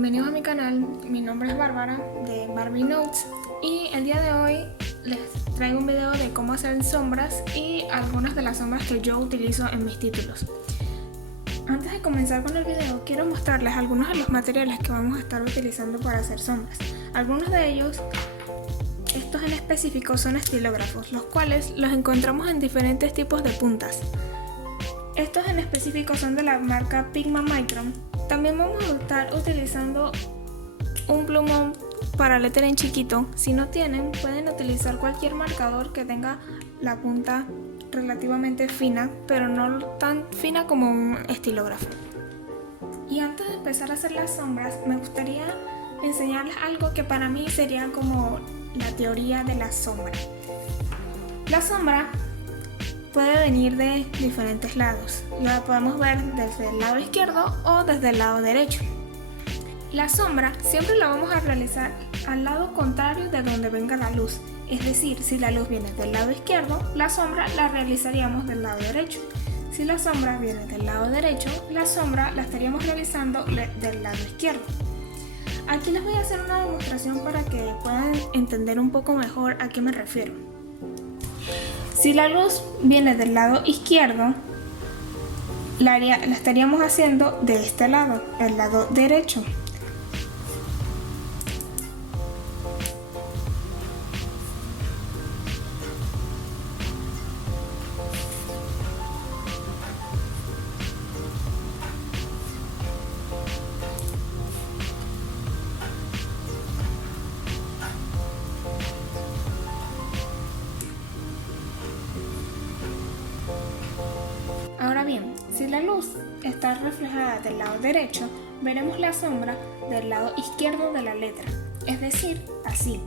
bienvenidos a mi canal. Mi nombre es Bárbara de Barbie Notes y el día de hoy les traigo un video de cómo hacer sombras y algunas de las sombras que yo utilizo en mis títulos. Antes de comenzar con el video, quiero mostrarles algunos de los materiales que vamos a estar utilizando para hacer sombras. Algunos de ellos, estos en específico, son estilógrafos, los cuales los encontramos en diferentes tipos de puntas. Estos en específico son de la marca Pigma Micron. También vamos a estar utilizando un plumón para lettering chiquito. Si no tienen, pueden utilizar cualquier marcador que tenga la punta relativamente fina, pero no tan fina como un estilógrafo. Y antes de empezar a hacer las sombras, me gustaría enseñarles algo que para mí sería como la teoría de la sombra. La sombra puede venir de diferentes lados. La podemos ver desde el lado izquierdo o desde el lado derecho. La sombra siempre la vamos a realizar al lado contrario de donde venga la luz. Es decir, si la luz viene del lado izquierdo, la sombra la realizaríamos del lado derecho. Si la sombra viene del lado derecho, la sombra la estaríamos realizando del lado izquierdo. Aquí les voy a hacer una demostración para que puedan entender un poco mejor a qué me refiero. Si la luz viene del lado izquierdo, la estaríamos haciendo de este lado, el lado derecho. Ahora bien, si la luz está reflejada del lado derecho, veremos la sombra del lado izquierdo de la letra, es decir, así.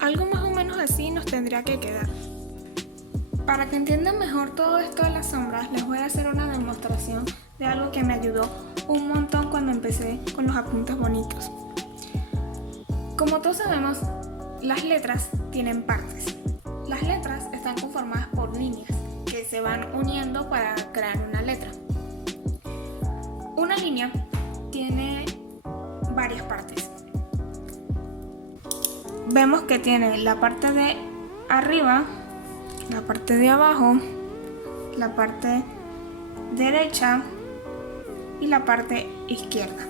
Algo más o menos así nos tendría que quedar. Para que entiendan mejor todo esto de las sombras, les voy a hacer una demostración de algo que me ayudó un montón cuando empecé con los apuntes bonitos. Como todos sabemos, las letras tienen partes. Las letras están conformadas por líneas que se van uniendo para crear una letra. Una línea tiene varias partes. Vemos que tiene la parte de arriba, la parte de abajo, la parte derecha y la parte izquierda.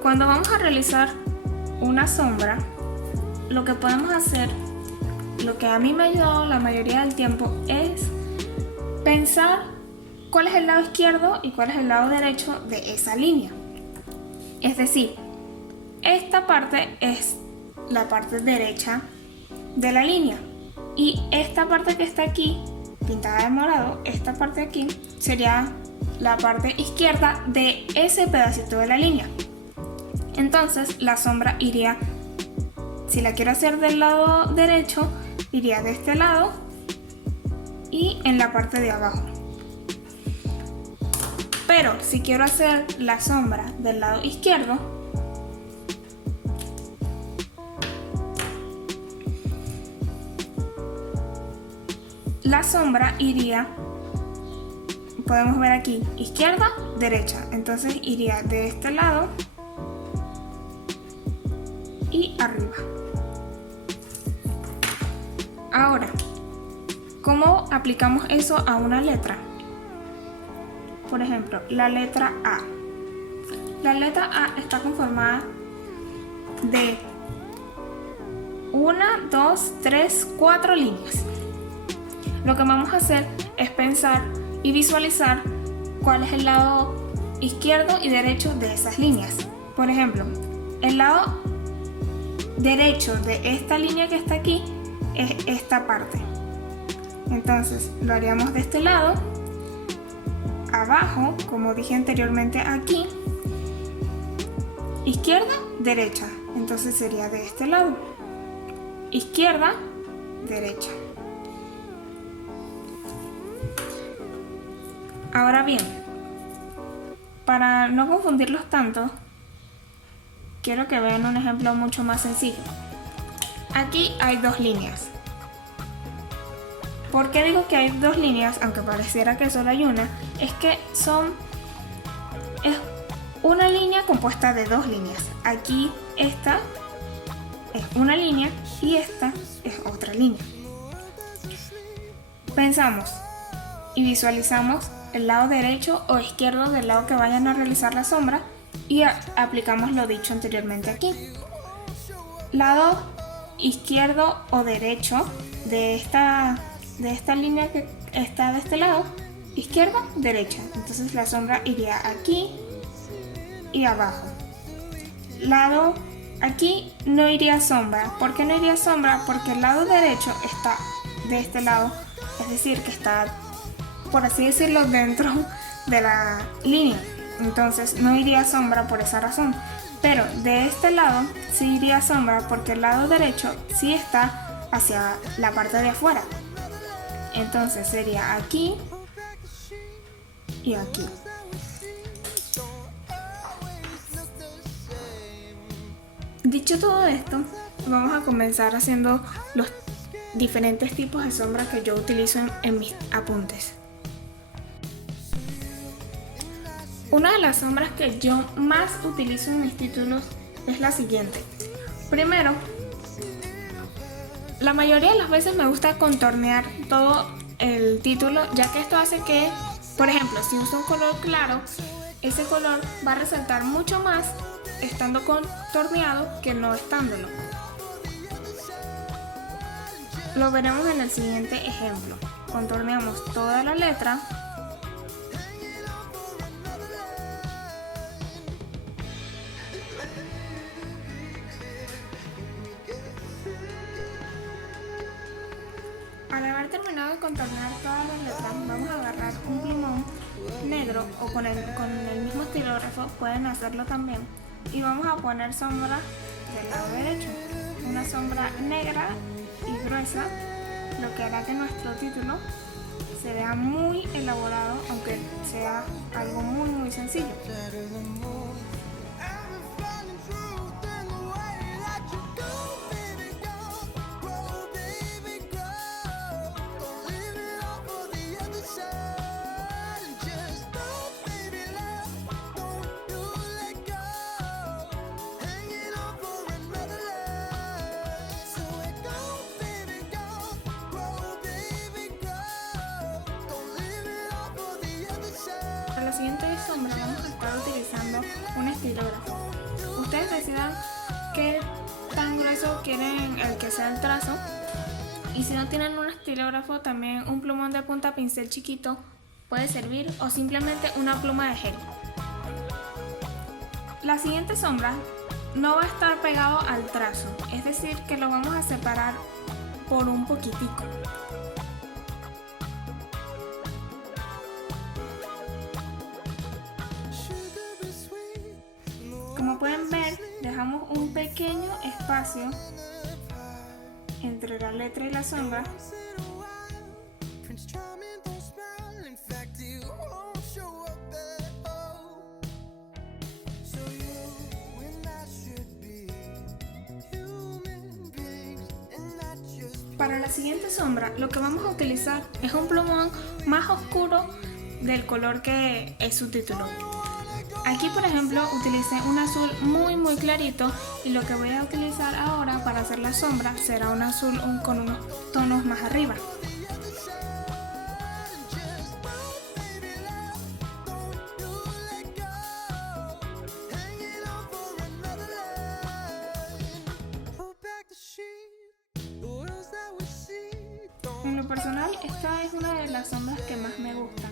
Cuando vamos a realizar una sombra, lo que podemos hacer, lo que a mí me ha ayudado la mayoría del tiempo, es pensar cuál es el lado izquierdo y cuál es el lado derecho de esa línea. Es decir, esta parte es la parte derecha de la línea y esta parte que está aquí, pintada de morado, esta parte de aquí, sería la parte izquierda de ese pedacito de la línea. Entonces la sombra iría, si la quiero hacer del lado derecho, iría de este lado y en la parte de abajo. Pero si quiero hacer la sombra del lado izquierdo, la sombra iría, podemos ver aquí, izquierda, derecha. Entonces iría de este lado y arriba. Ahora, ¿cómo aplicamos eso a una letra? Por ejemplo, la letra A. La letra A está conformada de 1, 2, 3, 4 líneas. Lo que vamos a hacer es pensar y visualizar cuál es el lado izquierdo y derecho de esas líneas. Por ejemplo, el lado derecho de esta línea que está aquí es esta parte. Entonces lo haríamos de este lado, abajo, como dije anteriormente, aquí, izquierda, derecha. Entonces sería de este lado, izquierda, derecha. Ahora bien, para no confundirlos tanto, quiero que vean un ejemplo mucho más sencillo. Aquí hay dos líneas. ¿Por qué digo que hay dos líneas, aunque pareciera que solo hay una? Es que es una línea compuesta de dos líneas. Aquí esta es una línea y esta es otra línea. Pensamos y visualizamos el lado derecho o izquierdo del lado que vayan a realizar la sombra y aplicamos lo dicho anteriormente aquí. Lado izquierdo o derecho de esta línea que está de este lado, izquierda, derecha. Entonces la sombra iría aquí y abajo. Lado aquí no iría sombra. ¿Por qué no iría sombra? Porque el lado derecho está de este lado, es decir, que está, por así decirlo, dentro de la línea. Entonces no iría sombra por esa razón. Pero de este lado sí iría sombra porque el lado derecho sí está hacia la parte de afuera. Entonces sería aquí y aquí. Dicho todo esto, vamos a comenzar haciendo los diferentes tipos de sombras que yo utilizo en mis apuntes. Una de las sombras que yo más utilizo en mis títulos es la siguiente. Primero, la mayoría de las veces me gusta contornear todo el título, ya que esto hace que, por ejemplo, si uso un color claro, ese color va a resaltar mucho más estando contorneado que no estándolo. Lo veremos en el siguiente ejemplo. Contorneamos toda la letra. Al haber terminado de contornear todas las letras, vamos a agarrar un plumón negro o con el mismo estilógrafo, pueden hacerlo también, y vamos a poner sombra del lado derecho. Una sombra negra y gruesa, lo que hará que nuestro título se vea muy elaborado, aunque sea algo muy sencillo. Para la siguiente sombra vamos a estar utilizando un estilógrafo. Ustedes decidan qué tan grueso quieren el que sea el trazo, y si no tienen un estilógrafo, también un plumón de punta pincel chiquito puede servir, o simplemente una pluma de gel. La siguiente sombra no va a estar pegado al trazo, es decir, que lo vamos a separar por un poquitico. Como pueden ver, dejamos un pequeño espacio entre la letra y la sombra. Para la siguiente sombra, lo que vamos a utilizar es un plumón más oscuro del color que es su título. Aquí, por ejemplo, utilicé un azul muy clarito, y lo que voy a utilizar ahora para hacer la sombra será un azul con unos tonos más arriba. En lo personal, esta es una de las sombras que más me gustan,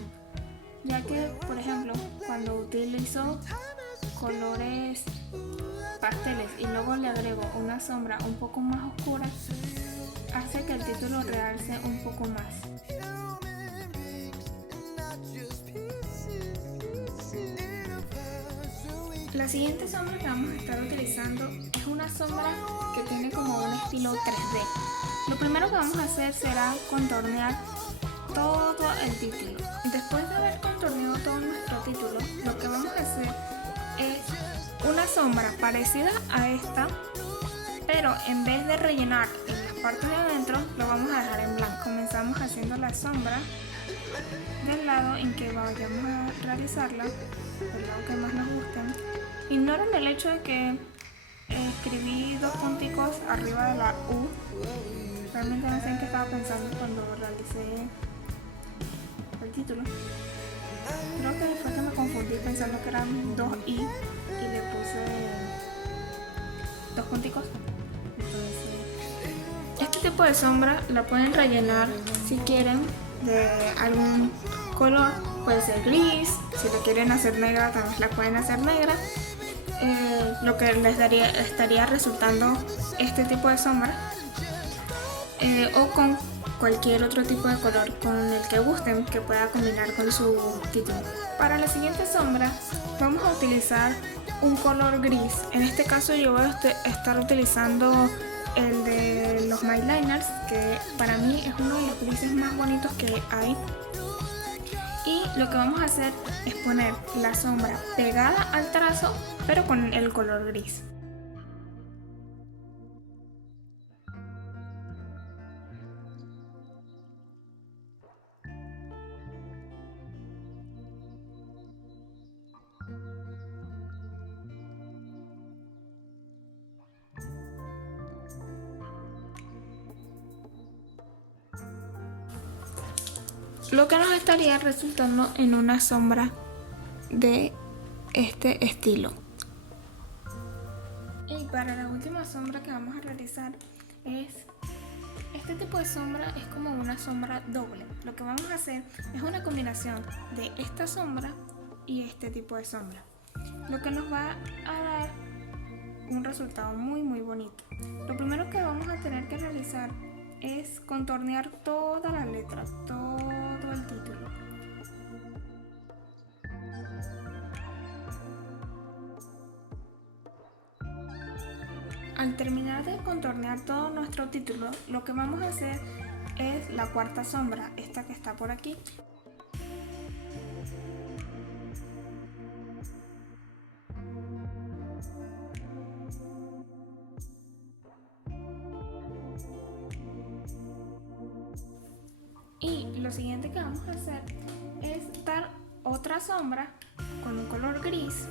ya que, por ejemplo, cuando utilizo colores pasteles y luego le agrego una sombra un poco más oscura, hace que el título realce un poco más. La siguiente sombra que vamos a estar utilizando es una sombra que tiene como un estilo 3D. Lo primero que vamos a hacer será contornear todo el título. Después de haber contorneado todo nuestro título, lo que vamos a hacer es una sombra parecida a esta, pero en vez de rellenar en las partes de adentro, lo vamos a dejar en blanco. Comenzamos haciendo la sombra del lado en que vayamos a realizarla, del lado que más nos guste. Ignoren el hecho de que escribí 2 punticos arriba de la U. Realmente no sé en qué estaba pensando cuando realicé el título. Creo que fue que me confundí pensando que eran 2 I y le puse 2 punticos. Entonces, este tipo de sombra la pueden rellenar si quieren de algún color. Puede ser gris, si la quieren hacer negra también la pueden hacer negra. Lo que les estaría resultando este tipo de sombra, o con cualquier otro tipo de color con el que gusten, que pueda combinar con su título. Para la siguiente sombra vamos a utilizar un color gris. En este caso yo voy a estar utilizando el de los My Liners, que para mí es uno de los grises más bonitos que hay. Y lo que vamos a hacer es poner la sombra pegada al trazo, pero con el color gris. Lo que nos estaría resultando en una sombra de este estilo. Y para la última sombra que vamos a realizar es este tipo de sombra, es como una sombra doble. Lo que vamos a hacer es una combinación de esta sombra y este tipo de sombra, lo que nos va a dar un resultado muy bonito. Lo primero que vamos a tener que realizar es contornear toda la letra, todo el título. Al terminar de contornear todo nuestro título, lo que vamos a hacer es la cuarta sombra, esta que está por aquí. Y lo siguiente que vamos a hacer es dar otra sombra con un color gris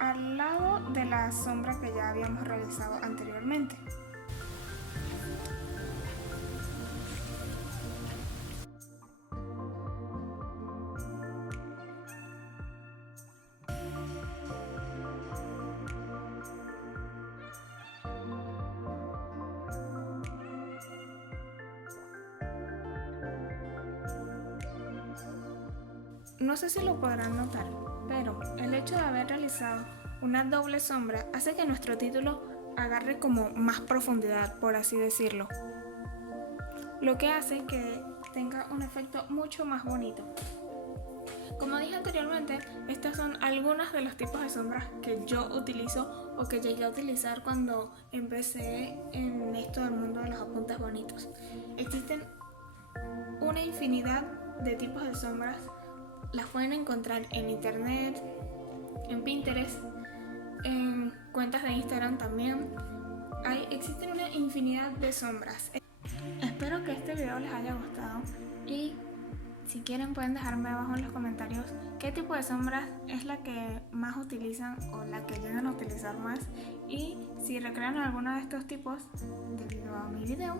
al lado de la sombra que ya habíamos realizado anteriormente. No sé si lo podrán notar, pero el hecho de haber realizado una doble sombra hace que nuestro título agarre como más profundidad, por así decirlo, lo que hace que tenga un efecto mucho más bonito. Como dije anteriormente, estas son algunas de los tipos de sombras que yo utilizo o que llegué a utilizar cuando empecé en esto del mundo de los apuntes bonitos. Existen una infinidad de tipos de sombras. Las pueden encontrar en internet, en Pinterest, en cuentas de Instagram también. Existen una infinidad de sombras. Espero que este video les haya gustado y si quieren pueden dejarme abajo en los comentarios qué tipo de sombras es la que más utilizan o la que llegan a utilizar más, y si recrean alguno de estos tipos debido a mi video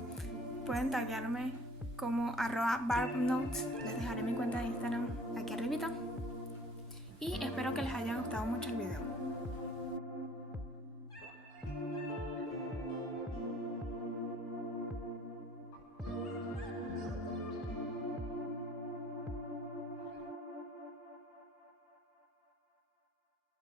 pueden taggearme como @barbnotes. Les dejaré mi cuenta de Instagram aquí arribita y espero que les haya gustado mucho el video.